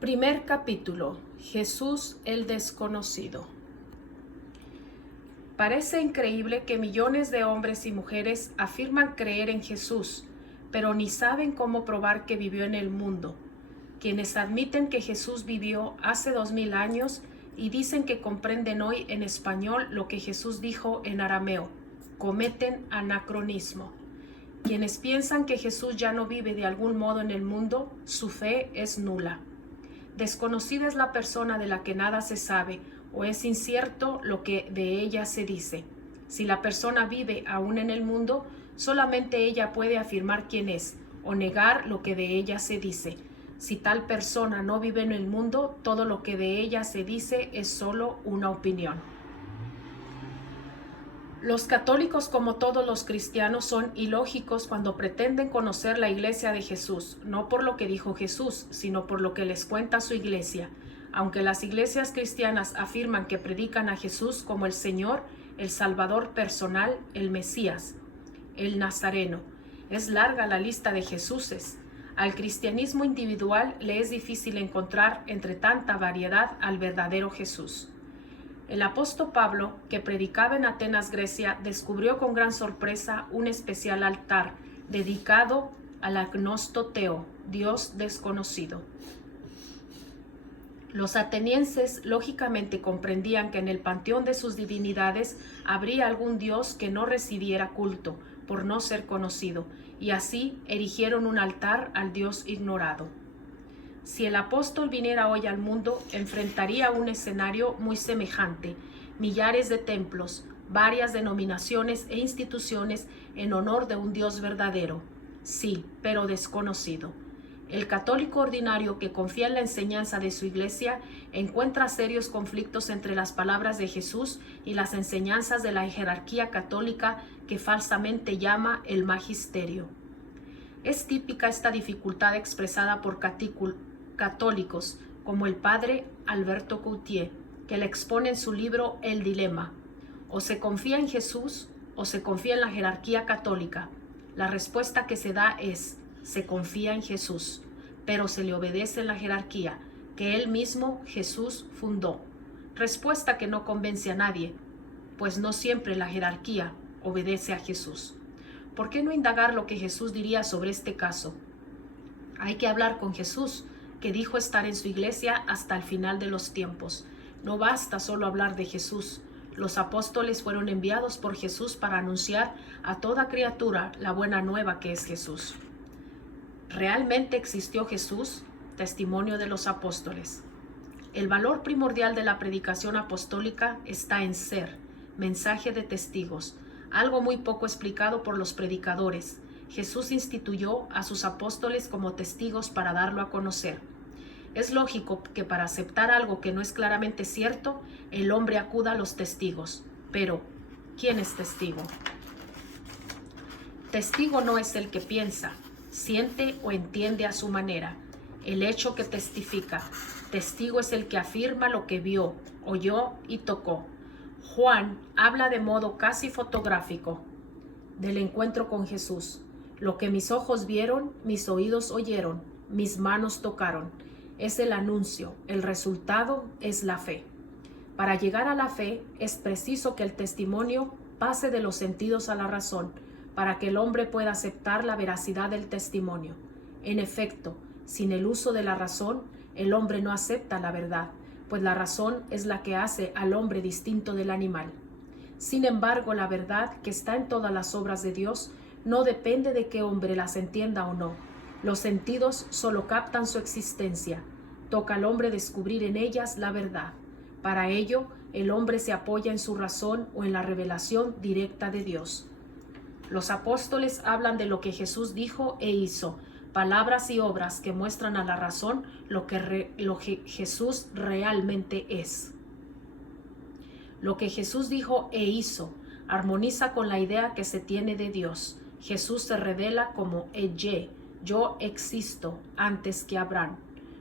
Primer capítulo. Jesús el desconocido. Parece increíble que millones de hombres y mujeres afirman creer en Jesús, pero ni saben cómo probar que vivió en el mundo. Quienes admiten que Jesús vivió hace 2000 años y dicen que comprenden hoy en español lo que Jesús dijo en arameo, cometen anacronismo. Quienes piensan que Jesús ya no vive de algún modo en el mundo, su fe es nula. Desconocida es la persona de la que nada se sabe, o es incierto lo que de ella se dice. Si la persona vive aún en el mundo, solamente ella puede afirmar quién es, o negar lo que de ella se dice. Si tal persona no vive en el mundo, todo lo que de ella se dice es solo una opinión. Los católicos, como todos los cristianos, son ilógicos cuando pretenden conocer la iglesia de Jesús, no por lo que dijo Jesús, sino por lo que les cuenta su iglesia. Aunque las iglesias cristianas afirman que predican a Jesús como el Señor, el Salvador personal, el Mesías, el Nazareno. Es larga la lista de Jesúses. Al cristianismo individual le es difícil encontrar entre tanta variedad al verdadero Jesús. El apóstol Pablo, que predicaba en Atenas, Grecia, descubrió con gran sorpresa un especial altar dedicado al agnostoteo, Dios desconocido. Los atenienses lógicamente comprendían que en el panteón de sus divinidades habría algún dios que no recibiera culto, por no ser conocido, y así erigieron un altar al Dios ignorado. Si el apóstol viniera hoy al mundo, enfrentaría un escenario muy semejante: millares de templos, varias denominaciones e instituciones en honor de un Dios verdadero, sí, pero desconocido. El católico ordinario que confía en la enseñanza de su iglesia encuentra serios conflictos entre las palabras de Jesús y las enseñanzas de la jerarquía católica que falsamente llama el magisterio. Es típica esta dificultad expresada por católicos como el padre Alberto Coutier, que la expone en su libro El Dilema. O se confía en Jesús o se confía en la jerarquía católica. La respuesta que se da es: se confía en Jesús, pero se le obedece en la jerarquía que él mismo, Jesús, fundó. Respuesta que no convence a nadie, pues no siempre la jerarquía obedece a Jesús. ¿Por qué no indagar lo que Jesús diría sobre este caso? Hay que hablar con Jesús, que dijo estar en su iglesia hasta el final de los tiempos. No basta solo hablar de Jesús. Los apóstoles fueron enviados por Jesús para anunciar a toda criatura la buena nueva que es Jesús. ¿Realmente existió Jesús? Testimonio de los apóstoles. El valor primordial de la predicación apostólica está en ser mensaje de testigos, algo muy poco explicado por los predicadores. Jesús instituyó a sus apóstoles como testigos para darlo a conocer. Es lógico que para aceptar algo que no es claramente cierto, el hombre acuda a los testigos. Pero, ¿quién es testigo? Testigo no es el que piensa, siente o entiende a su manera, el hecho que testifica. Testigo es el que afirma lo que vio, oyó y tocó. Juan habla de modo casi fotográfico del encuentro con Jesús. Lo que mis ojos vieron, mis oídos oyeron, mis manos tocaron. Es el anuncio, el resultado es la fe. Para llegar a la fe es preciso que el testimonio pase de los sentidos a la razón, para que el hombre pueda aceptar la veracidad del testimonio. En efecto, sin el uso de la razón, el hombre no acepta la verdad, pues la razón es la que hace al hombre distinto del animal. Sin embargo, la verdad que está en todas las obras de Dios no depende de que hombre las entienda o no. Los sentidos solo captan su existencia. Toca al hombre descubrir en ellas la verdad. Para ello, el hombre se apoya en su razón o en la revelación directa de Dios. Los apóstoles hablan de lo que Jesús dijo e hizo, palabras y obras que muestran a la razón lo que Jesús realmente es. Lo que Jesús dijo e hizo armoniza con la idea que se tiene de Dios. Jesús se revela como Eje, yo existo, antes que Abraham,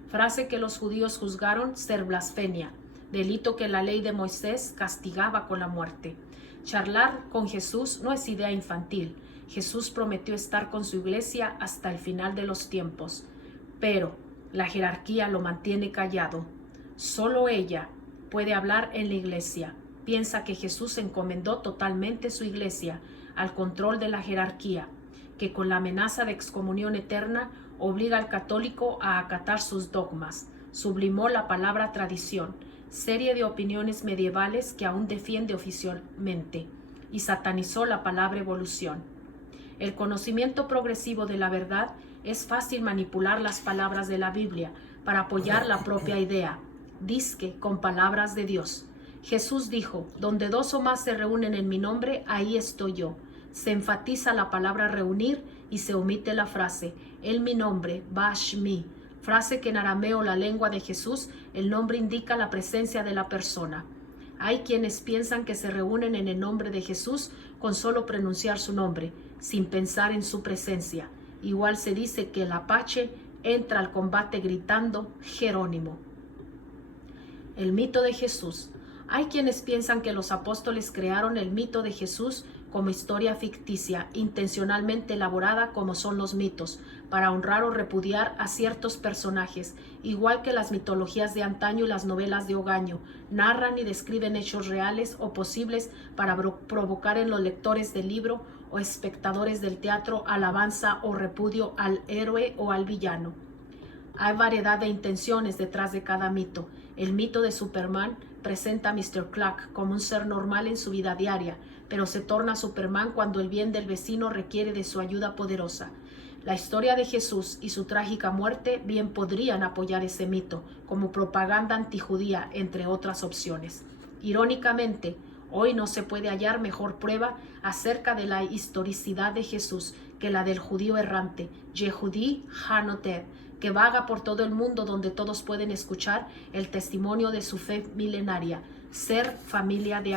frase que los judíos juzgaron ser blasfemia, delito que la ley de Moisés castigaba con la muerte. Charlar con Jesús no es idea infantil. Jesús prometió estar con su iglesia hasta el final de los tiempos. Pero, La jerarquía lo mantiene callado. Solo ella puede hablar en la iglesia. Piensa que Jesús encomendó totalmente su iglesia al control de la jerarquía, que con la amenaza de excomunión eterna obliga al católico a acatar sus dogmas. Sublimó la palabra tradición, serie de opiniones medievales que aún defiende oficialmente, y satanizó la palabra evolución. El conocimiento progresivo de la verdad es fácil manipular las palabras de la Biblia para apoyar la propia idea, dizque con palabras de Dios. Jesús dijo: donde 2 o más se reúnen en mi nombre, ahí estoy yo. Se enfatiza la palabra reunir y se omite la frase en mi nombre, Bashmi, frase que en arameo, la lengua de Jesús, el nombre indica la presencia de la persona. Hay quienes piensan que se reúnen en el nombre de Jesús con solo pronunciar su nombre, sin pensar en su presencia. Igual se dice que el apache entra al combate gritando Jerónimo. El mito de Jesús. Hay quienes piensan que los apóstoles crearon el mito de Jesús como historia ficticia, intencionalmente elaborada como son los mitos, para honrar o repudiar a ciertos personajes, igual que las mitologías de antaño y las novelas de Ogaño, narran y describen hechos reales o posibles para provocar en los lectores del libro o espectadores del teatro alabanza o repudio al héroe o al villano. Hay variedad de intenciones detrás de cada mito. El mito de Superman presenta a Mr. Clark como un ser normal en su vida diaria, pero se torna Superman cuando el bien del vecino requiere de su ayuda poderosa. La historia de Jesús y su trágica muerte bien podrían apoyar ese mito, como propaganda antijudía, entre otras opciones. Irónicamente, hoy no se puede hallar mejor prueba acerca de la historicidad de Jesús que la del judío errante, Yehudí Hanoter, que vaga por todo el mundo donde todos pueden escuchar el testimonio de su fe milenaria, ser familia de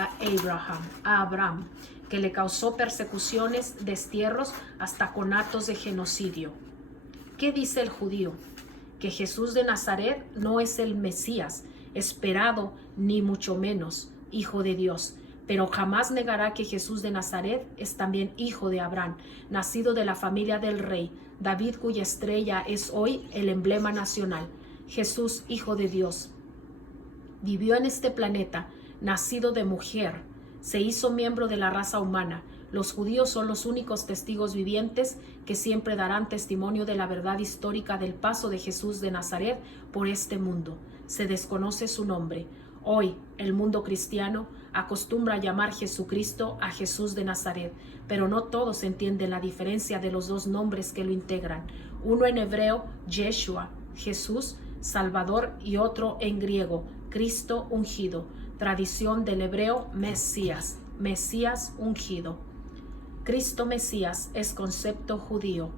Abraham, que le causó persecuciones, destierros, hasta conatos de genocidio. ¿Qué dice el judío? Que Jesús de Nazaret no es el Mesías esperado, ni mucho menos hijo de Dios, pero jamás negará que Jesús de Nazaret es también hijo de Abraham, nacido de la familia del rey David, cuya estrella es hoy el emblema nacional. Jesús, hijo de Dios, vivió en este planeta, nacido de mujer, se hizo miembro de la raza humana. Los judíos son los únicos testigos vivientes que siempre darán testimonio de la verdad histórica del paso de Jesús de Nazaret por este mundo. Se desconoce su nombre. Hoy, el mundo cristiano acostumbra a llamar Jesucristo a Jesús de Nazaret, pero no todos entienden la diferencia de los dos nombres que lo integran. Uno en hebreo, Yeshua, Jesús, Salvador, y otro en griego, Cristo ungido. Tradición del hebreo, Mesías, Mesías ungido. Cristo Mesías es concepto judío.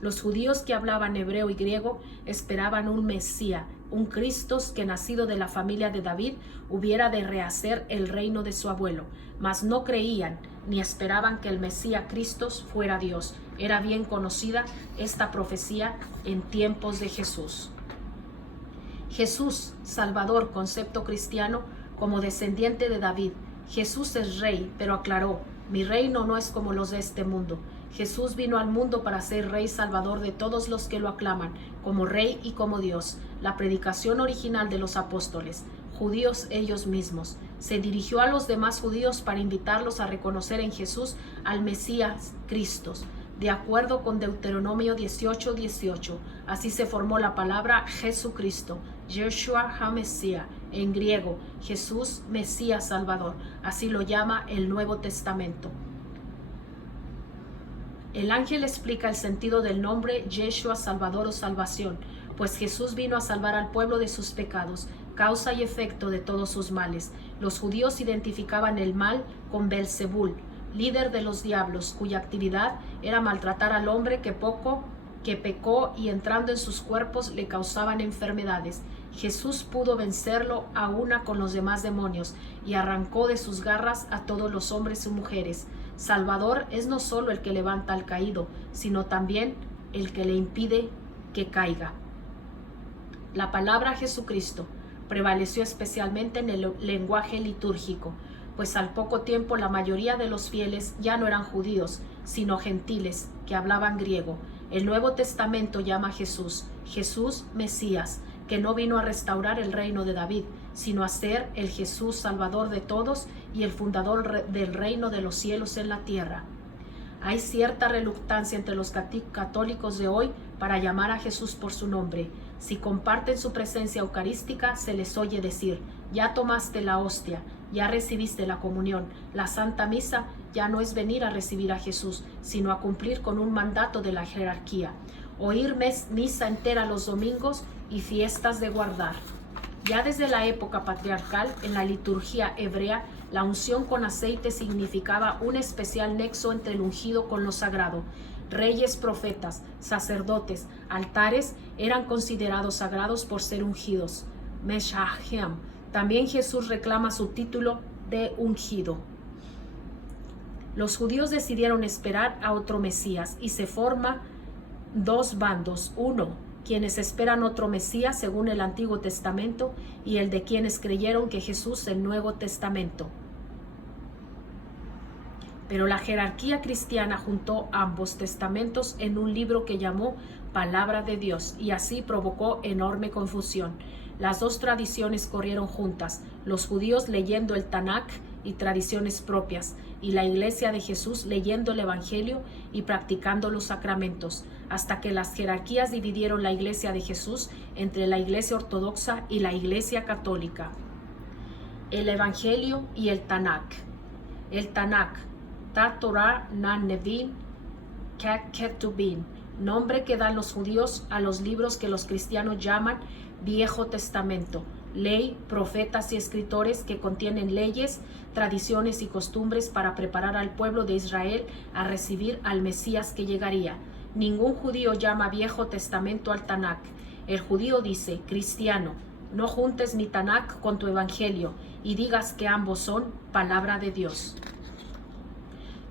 Los judíos que hablaban hebreo y griego esperaban un Mesías, un Cristo que nacido de la familia de David hubiera de rehacer el reino de su abuelo, mas no creían ni esperaban que el Mesías Cristo fuera Dios. Era bien conocida esta profecía en tiempos de Jesús. Jesús, Salvador, concepto cristiano, como descendiente de David. Jesús es rey, pero aclaró: mi reino no es como los de este mundo. Jesús vino al mundo para ser Rey Salvador de todos los que lo aclaman, como Rey y como Dios. La predicación original de los apóstoles, judíos ellos mismos, se dirigió a los demás judíos para invitarlos a reconocer en Jesús al Mesías Cristo. De acuerdo con Deuteronomio 18:18, así se formó la palabra Jesucristo, Yeshua HaMesías, en griego, Jesús Mesías Salvador. Así lo llama el Nuevo Testamento. El ángel explica el sentido del nombre Yeshua, Salvador o salvación, pues Jesús vino a salvar al pueblo de sus pecados, causa y efecto de todos sus males. Los judíos identificaban el mal con Belzebul, líder de los diablos, cuya actividad era maltratar al hombre que pecó y entrando en sus cuerpos le causaban enfermedades. Jesús pudo vencerlo a una con los demás demonios y arrancó de sus garras a todos los hombres y mujeres. Salvador es no solo el que levanta al caído, sino también el que le impide que caiga. La palabra Jesucristo prevaleció especialmente en el lenguaje litúrgico, pues al poco tiempo la mayoría de los fieles ya no eran judíos, sino gentiles que hablaban griego. El Nuevo Testamento llama a Jesús, Jesús Mesías, que no vino a restaurar el reino de David, sino a ser el Jesús Salvador de todos y el fundador del reino de los cielos en la tierra. Hay cierta reluctancia entre los católicos de hoy para llamar a Jesús por su nombre. Si comparten su presencia eucarística, se les oye decir: ya tomaste la hostia, ya recibiste la comunión. La Santa Misa ya no es venir a recibir a Jesús, sino a cumplir con un mandato de la jerarquía. Oír misa entera los domingos y fiestas de guardar. Ya desde la época patriarcal, en la liturgia hebrea, la unción con aceite significaba un especial nexo entre el ungido con lo sagrado. Reyes, profetas, sacerdotes, altares eran considerados sagrados por ser ungidos. Meshahem. También Jesús reclama su título de ungido. Los judíos decidieron esperar a otro Mesías y se forman dos bandos. Uno, quienes esperan otro Mesías según el Antiguo Testamento, y el de quienes creyeron que Jesús el Nuevo Testamento. Pero la jerarquía cristiana juntó ambos testamentos en un libro que llamó Palabra de Dios, y así provocó enorme confusión. Las dos tradiciones corrieron juntas, los judíos leyendo el Tanakh y tradiciones propias, y la Iglesia de Jesús leyendo el Evangelio y practicando los sacramentos, hasta que las jerarquías dividieron la Iglesia de Jesús entre la Iglesia ortodoxa y la Iglesia católica. El Evangelio y el Tanakh. El Tanakh, Ta-Torah Na-Nevim Ketubim, nombre que dan los judíos a los libros que los cristianos llaman Viejo Testamento, ley, profetas y escritores que contienen leyes, tradiciones y costumbres para preparar al pueblo de Israel a recibir al Mesías que llegaría. Ningún judío llama Viejo Testamento al Tanakh. El judío dice: cristiano, no juntes mi Tanakh con tu Evangelio y digas que ambos son palabra de Dios.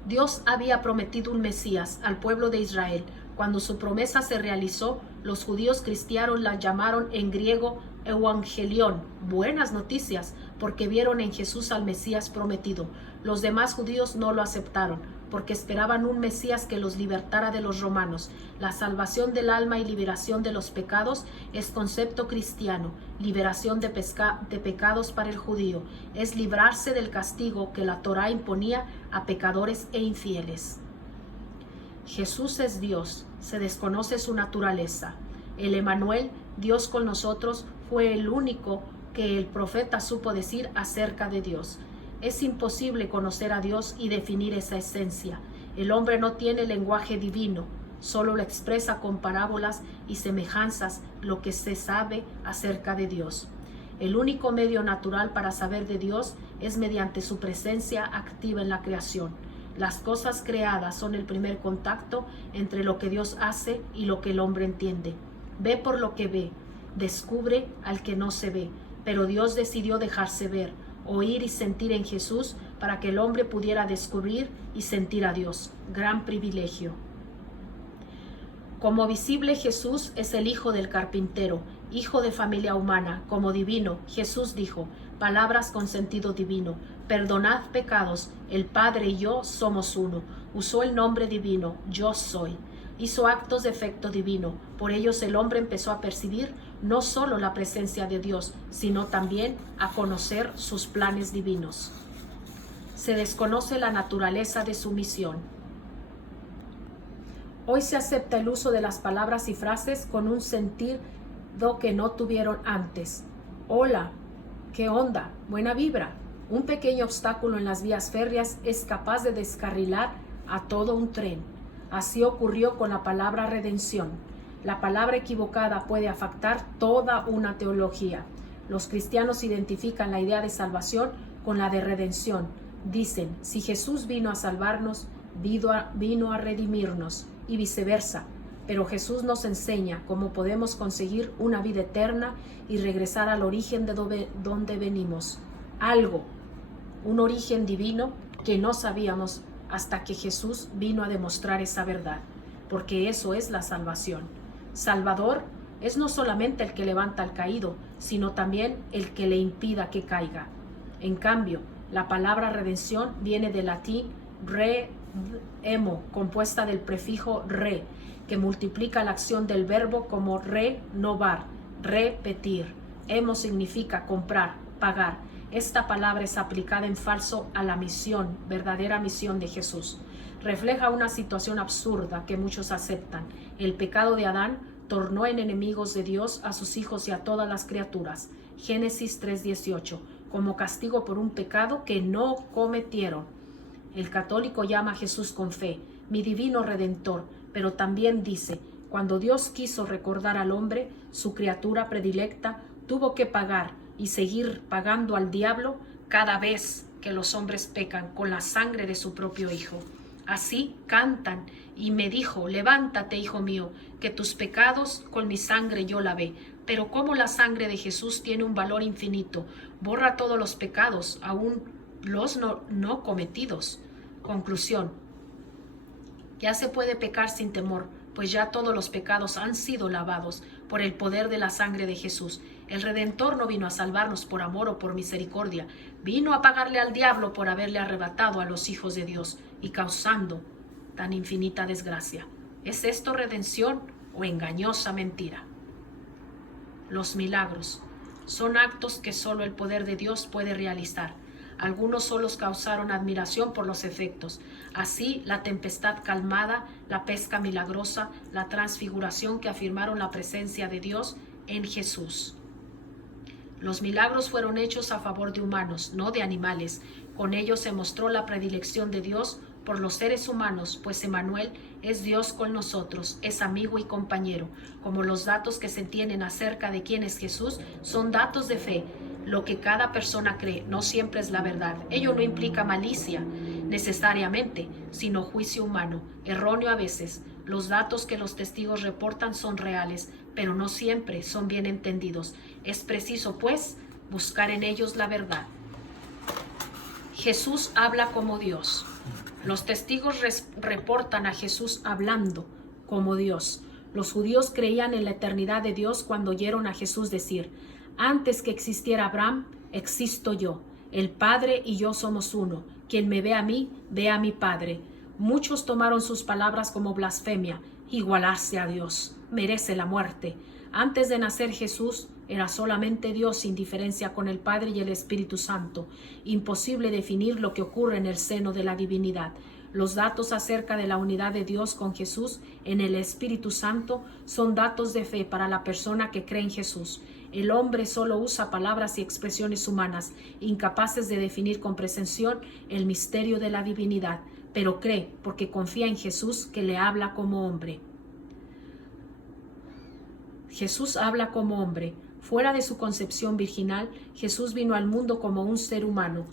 Dios había prometido un Mesías al pueblo de Israel. Cuando su promesa se realizó, los judíos cristianos la llamaron en griego Evangelion, buenas noticias, porque vieron en Jesús al Mesías prometido. Los demás judíos no lo aceptaron, porque esperaban un Mesías que los libertara de los romanos. La salvación del alma y liberación de los pecados es concepto cristiano. Liberación de pecados para el judío es librarse del castigo que la Torá imponía a pecadores e infieles. Jesús es Dios, se desconoce su naturaleza. El Emanuel, Dios con nosotros, fue el único que el profeta supo decir acerca de Dios. Es imposible conocer a Dios y definir esa esencia. El hombre no tiene lenguaje divino, solo lo expresa con parábolas y semejanzas lo que se sabe acerca de Dios. El único medio natural para saber de Dios es mediante su presencia activa en la creación. Las cosas creadas son el primer contacto entre lo que Dios hace y lo que el hombre entiende. Ve por lo que ve, descubre al que no se ve, pero Dios decidió dejarse ver, oír y sentir en Jesús para que el hombre pudiera descubrir y sentir a Dios. Gran privilegio. Como visible, Jesús es el hijo del carpintero, hijo de familia humana. Como divino, Jesús dijo palabras con sentido divino: perdonad pecados, el Padre y yo somos uno. Usó el nombre divino, yo soy. Hizo actos de efecto divino. Por ellos el hombre empezó a percibir no solo la presencia de Dios, sino también a conocer sus planes divinos. Se desconoce la naturaleza de su misión. Hoy se acepta el uso de las palabras y frases con un sentido que no tuvieron antes. Hola, ¿qué onda? Buena vibra. Un pequeño obstáculo en las vías férreas es capaz de descarrilar a todo un tren. Así ocurrió con la palabra redención. La palabra equivocada puede afectar toda una teología. Los cristianos identifican la idea de salvación con la de redención. Dicen, si Jesús vino a salvarnos, vino a redimirnos, y viceversa. Pero Jesús nos enseña cómo podemos conseguir una vida eterna y regresar al origen de donde venimos. Algo, un origen divino que no sabíamos hasta que Jesús vino a demostrar esa verdad, porque eso es la salvación. Salvador es no solamente el que levanta al caído, sino también el que le impida que caiga. En cambio, la palabra redención viene del latín re-emo, compuesta del prefijo re, que multiplica la acción del verbo como renovar, repetir. Hemos significa comprar, pagar. Esta palabra es aplicada en falso a la misión, verdadera misión de Jesús. Refleja una situación absurda que muchos aceptan. El pecado de Adán tornó en enemigos de Dios a sus hijos y a todas las criaturas. Génesis 3:18, como castigo por un pecado que no cometieron. El católico llama a Jesús con fe, mi divino Redentor, pero también dice, cuando Dios quiso recordar al hombre, su criatura predilecta, tuvo que pagar y seguir pagando al diablo cada vez que los hombres pecan con la sangre de su propio Hijo. Así cantan, y me dijo, levántate, hijo mío, que tus pecados con mi sangre yo lavé. Pero como la sangre de Jesús tiene un valor infinito, borra todos los pecados, aún los no cometidos. Conclusión. Ya se puede pecar sin temor, pues ya todos los pecados han sido lavados por el poder de la sangre de Jesús. El Redentor no vino a salvarnos por amor o por misericordia, vino a pagarle al diablo por haberle arrebatado a los hijos de Dios y causando tan infinita desgracia. ¿Es esto redención o engañosa mentira? Los milagros son actos que solo el poder de Dios puede realizar. Algunos solos causaron admiración por los efectos. Así, la tempestad calmada, la pesca milagrosa, la transfiguración que afirmaron la presencia de Dios en Jesús. Los milagros fueron hechos a favor de humanos, no de animales. Con ellos se mostró la predilección de Dios por los seres humanos, pues Emmanuel es Dios con nosotros, es amigo y compañero. Como los datos que se tienen acerca de quién es Jesús son datos de fe, lo que cada persona cree no siempre es la verdad. Ello no implica malicia necesariamente, sino juicio humano, erróneo a veces. Los datos que los testigos reportan son reales, pero no siempre son bien entendidos. Es preciso, pues, buscar en ellos la verdad. Jesús habla como Dios. Los testigos reportan a Jesús hablando como Dios. Los judíos creían en la eternidad de Dios cuando oyeron a Jesús decir, antes que existiera Abraham, existo yo. El Padre y yo somos uno. Quien me ve a mí, ve a mi Padre. Muchos tomaron sus palabras como blasfemia. Igualarse a Dios merece la muerte. Antes de nacer Jesús, era solamente Dios sin diferencia con el Padre y el Espíritu Santo. Imposible definir lo que ocurre en el seno de la divinidad. Los datos acerca de la unidad de Dios con Jesús en el Espíritu Santo son datos de fe para la persona que cree en Jesús. El hombre solo usa palabras y expresiones humanas, incapaces de definir con precisión el misterio de la divinidad, pero cree porque confía en Jesús que le habla como hombre. Jesús habla como hombre. Fuera de su concepción virginal, Jesús vino al mundo como un ser humano,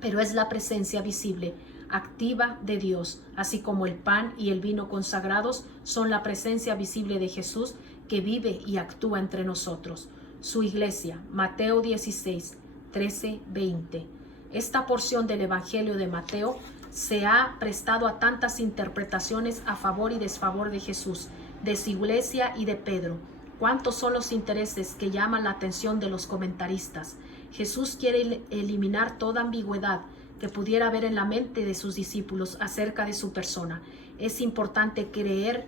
pero es la presencia visible, activa de Dios, así como el pan y el vino consagrados son la presencia visible de Jesús que vive y actúa entre nosotros. Su iglesia, Mateo 16, 13, 20. Esta porción del Evangelio de Mateo se ha prestado a tantas interpretaciones a favor y desfavor de Jesús, de su iglesia y de Pedro. ¿Cuántos son los intereses que llaman la atención de los comentaristas? Jesús quiere eliminar toda ambigüedad que pudiera haber en la mente de sus discípulos acerca de su persona. Es importante creer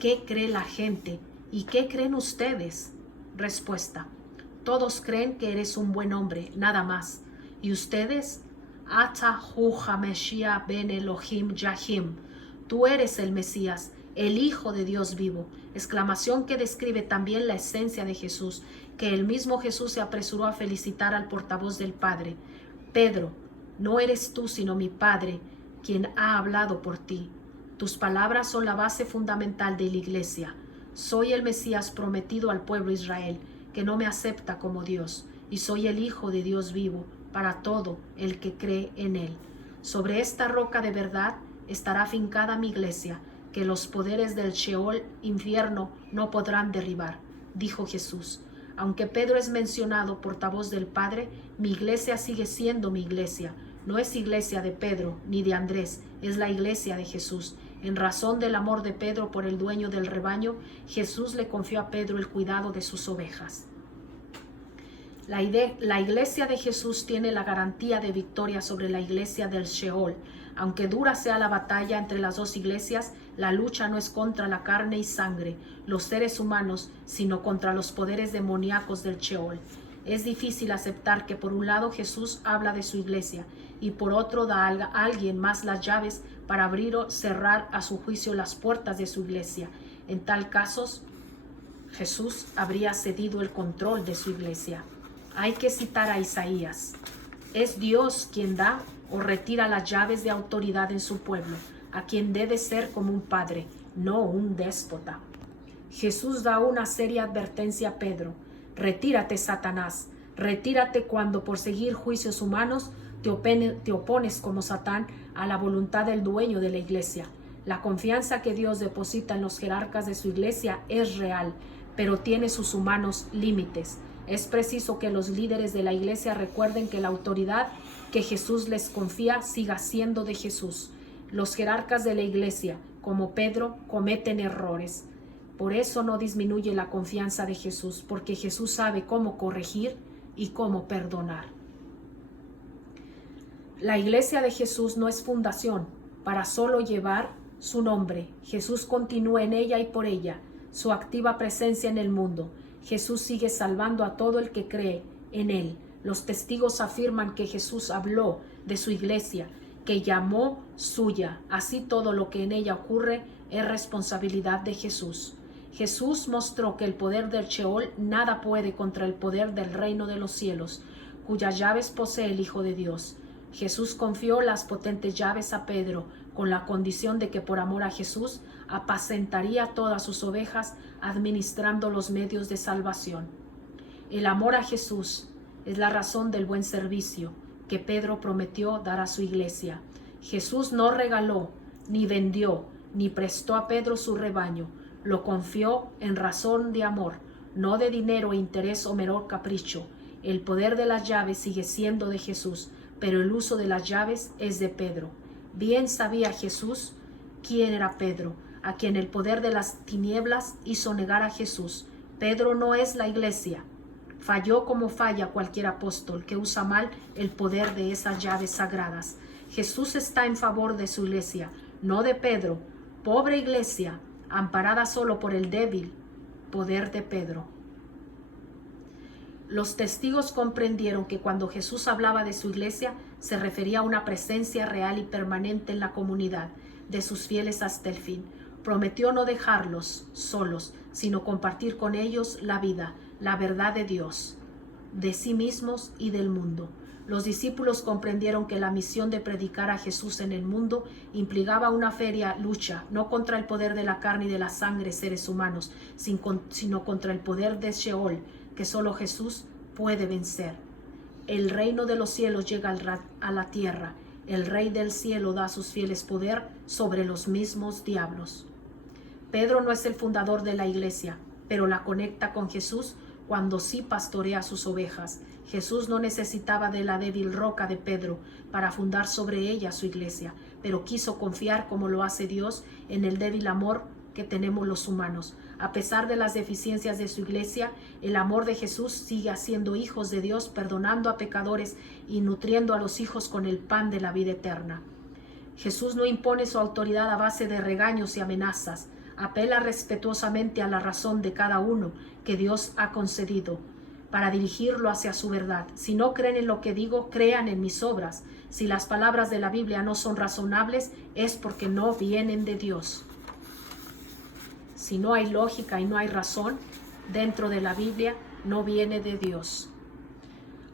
qué cree la gente y qué creen ustedes. Respuesta: todos creen que eres un buen hombre, nada más. ¿Y ustedes? Ata hu HaMashiach ben Elohim Yahim. Tú eres el Mesías, el Hijo de Dios vivo. Exclamación que describe también la esencia de Jesús, que el mismo Jesús se apresuró a felicitar al portavoz del Padre. Pedro, no eres tú sino mi Padre quien ha hablado por ti. Tus palabras son la base fundamental de la iglesia. Soy el Mesías prometido al pueblo Israel, que no me acepta como Dios, y soy el Hijo de Dios vivo para todo el que cree en él. Sobre esta roca de verdad estará fincada mi iglesia, que los poderes del Sheol, infierno, no podrán derribar, dijo Jesús. Aunque Pedro es mencionado portavoz del Padre, mi iglesia sigue siendo mi iglesia. No es iglesia de Pedro ni de Andrés, es la iglesia de Jesús. En razón del amor de Pedro por el dueño del rebaño, Jesús le confió a Pedro el cuidado de sus ovejas. La iglesia de Jesús tiene la garantía de victoria sobre la iglesia del Sheol. Aunque dura sea la batalla entre las dos iglesias, La lucha no es contra la carne y sangre, los seres humanos, sino contra los poderes demoníacos del Sheol. Es difícil aceptar que por un lado Jesús habla de su iglesia y por otro da a alguien más las llaves para abrir o cerrar a su juicio las puertas de su iglesia. En tal caso, Jesús habría cedido el control de su iglesia. Hay que citar a Isaías. Es Dios quien da o retira las llaves de autoridad en su pueblo, a quien debe ser como un padre, no un déspota. Jesús da una seria advertencia a Pedro. Retírate, Satanás, retírate cuando por seguir juicios humanos te opones como Satán a la voluntad del dueño de la iglesia. La confianza que Dios deposita en los jerarcas de su iglesia es real, pero tiene sus humanos límites. Es preciso que los líderes de la iglesia recuerden que la autoridad que Jesús les confía siga siendo de Jesús. Los jerarcas de la iglesia, como Pedro, cometen errores. Por eso no disminuye la confianza de Jesús, porque Jesús sabe cómo corregir y cómo perdonar. La iglesia de Jesús no es fundación para solo llevar su nombre. Jesús continúa en ella y por ella, su activa presencia en el mundo. Jesús sigue salvando a todo el que cree en él. Los testigos afirman que Jesús habló de su iglesia, que llamó suya. Así todo lo que en ella ocurre es responsabilidad de Jesús. Jesús mostró que el poder del Sheol nada puede contra el poder del reino de los cielos, cuyas llaves posee el Hijo de Dios. Jesús confió las potentes llaves a Pedro, con la condición de que por amor a Jesús apacentaría todas sus ovejas administrando los medios de salvación. El amor a Jesús es la razón del buen servicio que Pedro prometió dar a su iglesia. Jesús no regaló, ni vendió, ni prestó a Pedro su rebaño. Lo confió en razón de amor, no de dinero, interés o mero capricho. El poder de las llaves sigue siendo de Jesús, pero el uso de las llaves es de Pedro. Bien sabía Jesús quién era Pedro, a quien el poder de las tinieblas hizo negar a Jesús. Pedro no es la iglesia. Falló como falla cualquier apóstol que usa mal el poder de esas llaves sagradas. Jesús está en favor de su iglesia, no de Pedro. Pobre iglesia, amparada solo por el débil poder de Pedro. Los testigos comprendieron que cuando Jesús hablaba de su iglesia, se refería a una presencia real y permanente en la comunidad de sus fieles hasta el fin. Prometió no dejarlos solos, sino compartir con ellos la vida, la verdad de Dios, de sí mismos y del mundo. Los discípulos comprendieron que la misión de predicar a Jesús en el mundo implicaba una feria lucha, no contra el poder de la carne y de la sangre seres humanos, sino contra el poder de Sheol, que solo Jesús puede vencer. El reino de los cielos llega a la tierra. El Rey del cielo da a sus fieles poder sobre los mismos diablos. Pedro no es el fundador de la iglesia, pero la conecta con Jesús cuando sí pastorea sus ovejas. Jesús no necesitaba de la débil roca de Pedro para fundar sobre ella su iglesia, pero quiso confiar, como lo hace Dios, en el débil amor que tenemos los humanos. A pesar de las deficiencias de su iglesia, el amor de Jesús sigue haciendo hijos de Dios, perdonando a pecadores y nutriendo a los hijos con el pan de la vida eterna. Jesús no impone su autoridad a base de regaños y amenazas. Apela respetuosamente a la razón de cada uno que Dios ha concedido para dirigirlo hacia su verdad. Si no creen en lo que digo, crean en mis obras. Si las palabras de la Biblia no son razonables, es porque no vienen de Dios. Si no hay lógica y no hay razón dentro de la Biblia, no viene de Dios.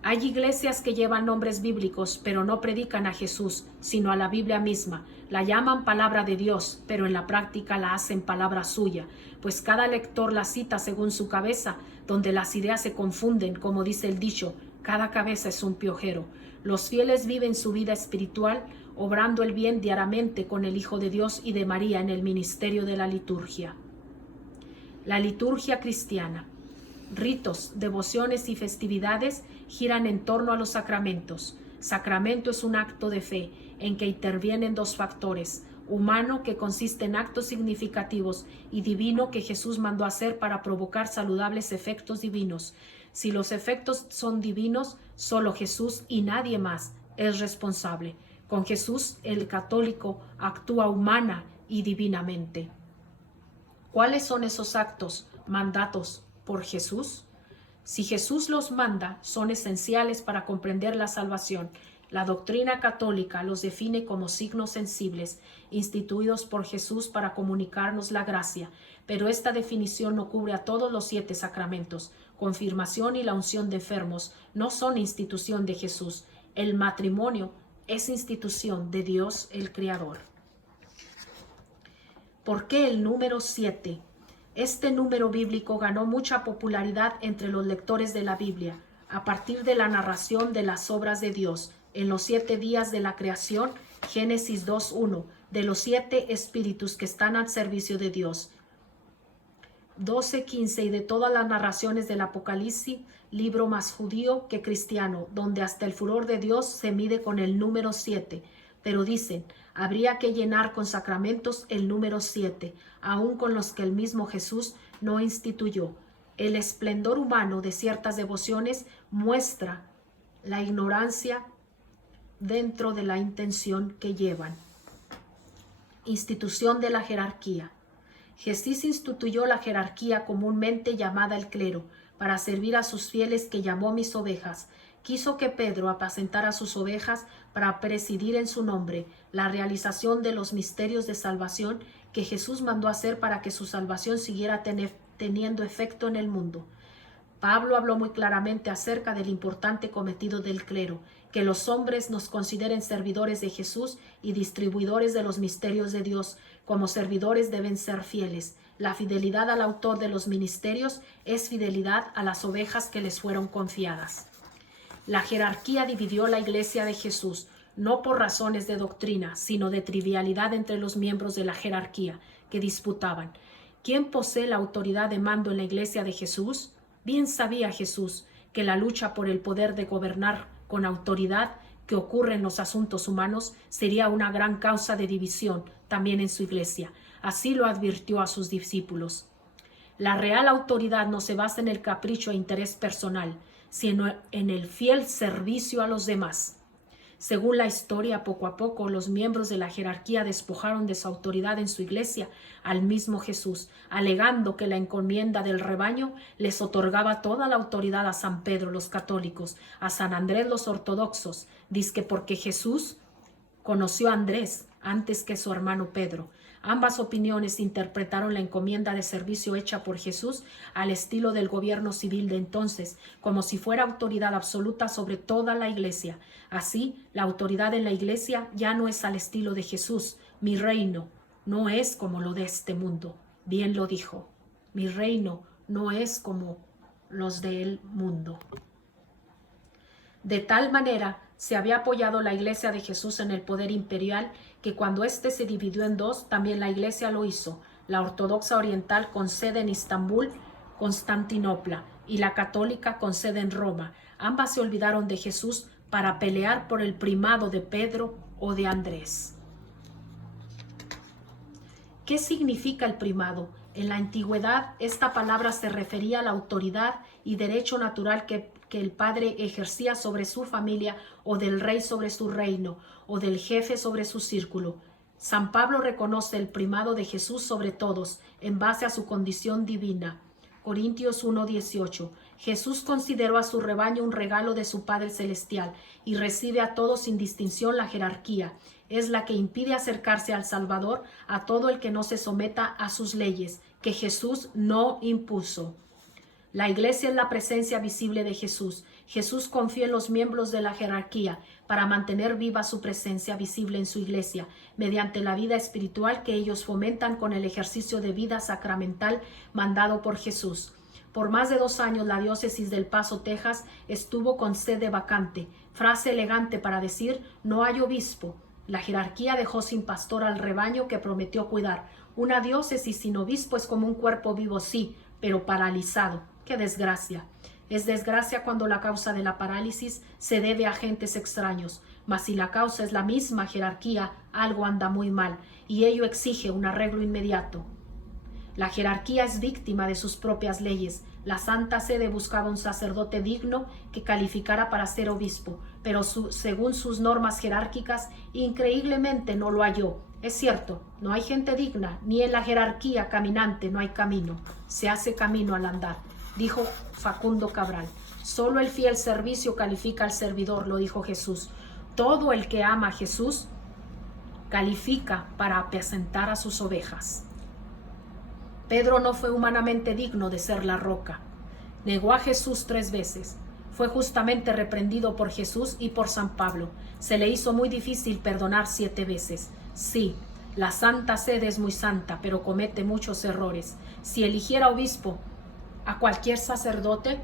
Hay iglesias que llevan nombres bíblicos, pero no predican a Jesús, sino a la Biblia misma. La llaman palabra de Dios, pero en la práctica la hacen palabra suya, pues cada lector la cita según su cabeza, donde las ideas se confunden, como dice el dicho, cada cabeza es un piojero. Los fieles viven su vida espiritual, obrando el bien diariamente con el Hijo de Dios y de María en el ministerio de la liturgia. La liturgia cristiana. Ritos, devociones y festividades giran en torno a los sacramentos. Sacramento es un acto de fe en que intervienen dos factores: humano, que consiste en actos significativos, y divino, que Jesús mandó hacer para provocar saludables efectos divinos. Si los efectos son divinos, solo Jesús y nadie más es responsable. Con Jesús, el católico actúa humana y divinamente. ¿Cuáles son esos actos mandatos por Jesús? Si Jesús los manda, son esenciales para comprender la salvación. La doctrina católica los define como signos sensibles, instituidos por Jesús para comunicarnos la gracia, pero esta definición no cubre a todos los 7 sacramentos. Confirmación y la unción de enfermos no son institución de Jesús. El matrimonio es institución de Dios el Creador. ¿Por qué el número 7? Este número bíblico ganó mucha popularidad entre los lectores de la Biblia a partir de la narración de las obras de Dios en los 7 días de la creación, Génesis 2:1, de los 7 espíritus que están al servicio de Dios. 12:15 y de todas las narraciones del Apocalipsis, libro más judío que cristiano, donde hasta el furor de Dios se mide con el número 7. Pero dicen, habría que llenar con sacramentos el número 7, aun con los que el mismo Jesús no instituyó. El esplendor humano de ciertas devociones muestra la ignorancia dentro de la intención que llevan. Institución de la jerarquía. Jesús instituyó la jerarquía comúnmente llamada el clero, para servir a sus fieles que llamó mis ovejas. Quiso que Pedro apacentara sus ovejas para presidir en su nombre la realización de los misterios de salvación que Jesús mandó hacer para que su salvación siguiera teniendo efecto en el mundo. Pablo habló muy claramente acerca del importante cometido del clero, que los hombres nos consideren servidores de Jesús y distribuidores de los misterios de Dios. Como servidores deben ser fieles. La fidelidad al autor de los ministerios es fidelidad a las ovejas que les fueron confiadas. La jerarquía dividió la iglesia de Jesús, no por razones de doctrina, sino de trivialidad entre los miembros de la jerarquía que disputaban. ¿Quién posee la autoridad de mando en la iglesia de Jesús? Bien sabía Jesús que la lucha por el poder de gobernar con autoridad que ocurre en los asuntos humanos sería una gran causa de división también en su iglesia. Así lo advirtió a sus discípulos. La real autoridad no se basa en el capricho e interés personal, sino en el fiel servicio a los demás. Según la historia, poco a poco los miembros de la jerarquía despojaron de su autoridad en su iglesia al mismo Jesús, alegando que la encomienda del rebaño les otorgaba toda la autoridad a San Pedro, los católicos, a San Andrés, los ortodoxos, dizque porque Jesús conoció a Andrés antes que su hermano Pedro. Ambas opiniones interpretaron la encomienda de servicio hecha por Jesús al estilo del gobierno civil de entonces, como si fuera autoridad absoluta sobre toda la iglesia. Así, la autoridad en la iglesia ya no es al estilo de Jesús. Mi reino no es como lo de este mundo. Bien lo dijo. Mi reino no es como los del mundo. De tal manera se había apoyado la iglesia de Jesús en el poder imperial que cuando éste se dividió en dos, también la iglesia lo hizo. La ortodoxa oriental con sede en Istambul, Constantinopla, y la católica con sede en Roma. Ambas se olvidaron de Jesús para pelear por el primado de Pedro o de Andrés. ¿Qué significa el primado? En la antigüedad, esta palabra se refería a la autoridad y derecho natural que el padre ejercía sobre su familia, o del rey sobre su reino, o del jefe sobre su círculo. San Pablo reconoce el primado de Jesús sobre todos, en base a su condición divina. Corintios 1:18. Jesús consideró a su rebaño un regalo de su Padre Celestial y recibe a todos sin distinción. La jerarquía es la que impide acercarse al Salvador a todo el que no se someta a sus leyes, que Jesús no impuso. La iglesia es la presencia visible de Jesús. Jesús confía en los miembros de la jerarquía para mantener viva su presencia visible en su iglesia, mediante la vida espiritual que ellos fomentan con el ejercicio de vida sacramental mandado por Jesús. Por más de 2 años, la diócesis del Paso, Texas, estuvo con sede vacante, frase elegante para decir no hay obispo. La jerarquía dejó sin pastor al rebaño que prometió cuidar. Una diócesis sin obispo es como un cuerpo vivo, sí, pero paralizado. ¡Qué desgracia! Es desgracia cuando la causa de la parálisis se debe a agentes extraños, mas si la causa es la misma jerarquía, algo anda muy mal, y ello exige un arreglo inmediato. La jerarquía es víctima de sus propias leyes. La Santa Sede buscaba un sacerdote digno que calificara para ser obispo, pero según sus normas jerárquicas, increíblemente no lo halló. Es cierto, no hay gente digna, ni en la jerarquía caminante no hay camino. Se hace camino al andar, dijo Facundo Cabral. Solo el fiel servicio califica al servidor, lo dijo Jesús. Todo el que ama a Jesús califica para apacentar a sus ovejas. Pedro no fue humanamente digno de ser la roca. Negó a Jesús 3 veces. Fue justamente reprendido por Jesús y por San Pablo. Se le hizo muy difícil perdonar 7 veces. Sí, la Santa Sede es muy santa, pero comete muchos errores. Si eligiera obispo a cualquier sacerdote,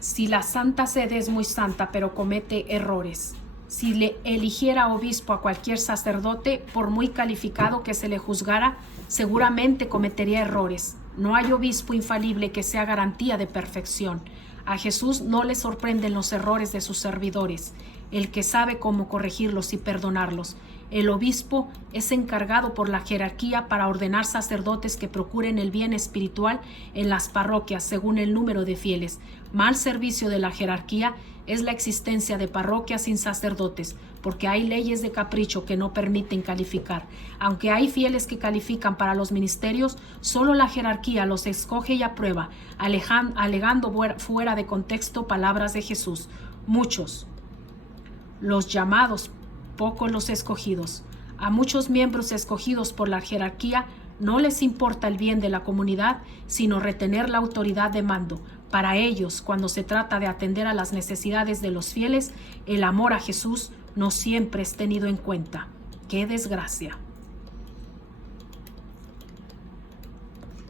si la Santa Sede es muy santa, pero comete errores. Si le eligiera obispo a cualquier sacerdote, por muy calificado que se le juzgara, seguramente cometería errores. No hay obispo infalible que sea garantía de perfección. A Jesús no le sorprenden los errores de sus servidores, el que sabe cómo corregirlos y perdonarlos. El obispo es encargado por la jerarquía para ordenar sacerdotes que procuren el bien espiritual en las parroquias según el número de fieles. Mal servicio de la jerarquía es la existencia de parroquias sin sacerdotes, porque hay leyes de capricho que no permiten calificar. Aunque hay fieles que califican para los ministerios, solo la jerarquía los escoge y aprueba, alegando fuera de contexto palabras de Jesús. Muchos, los llamados, pocos los escogidos. A muchos miembros escogidos por la jerarquía no les importa el bien de la comunidad, sino retener la autoridad de mando. Para ellos, cuando se trata de atender a las necesidades de los fieles, el amor a Jesús no siempre es tenido en cuenta. ¡Qué desgracia!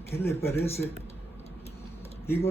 ¿Qué le parece? Digo,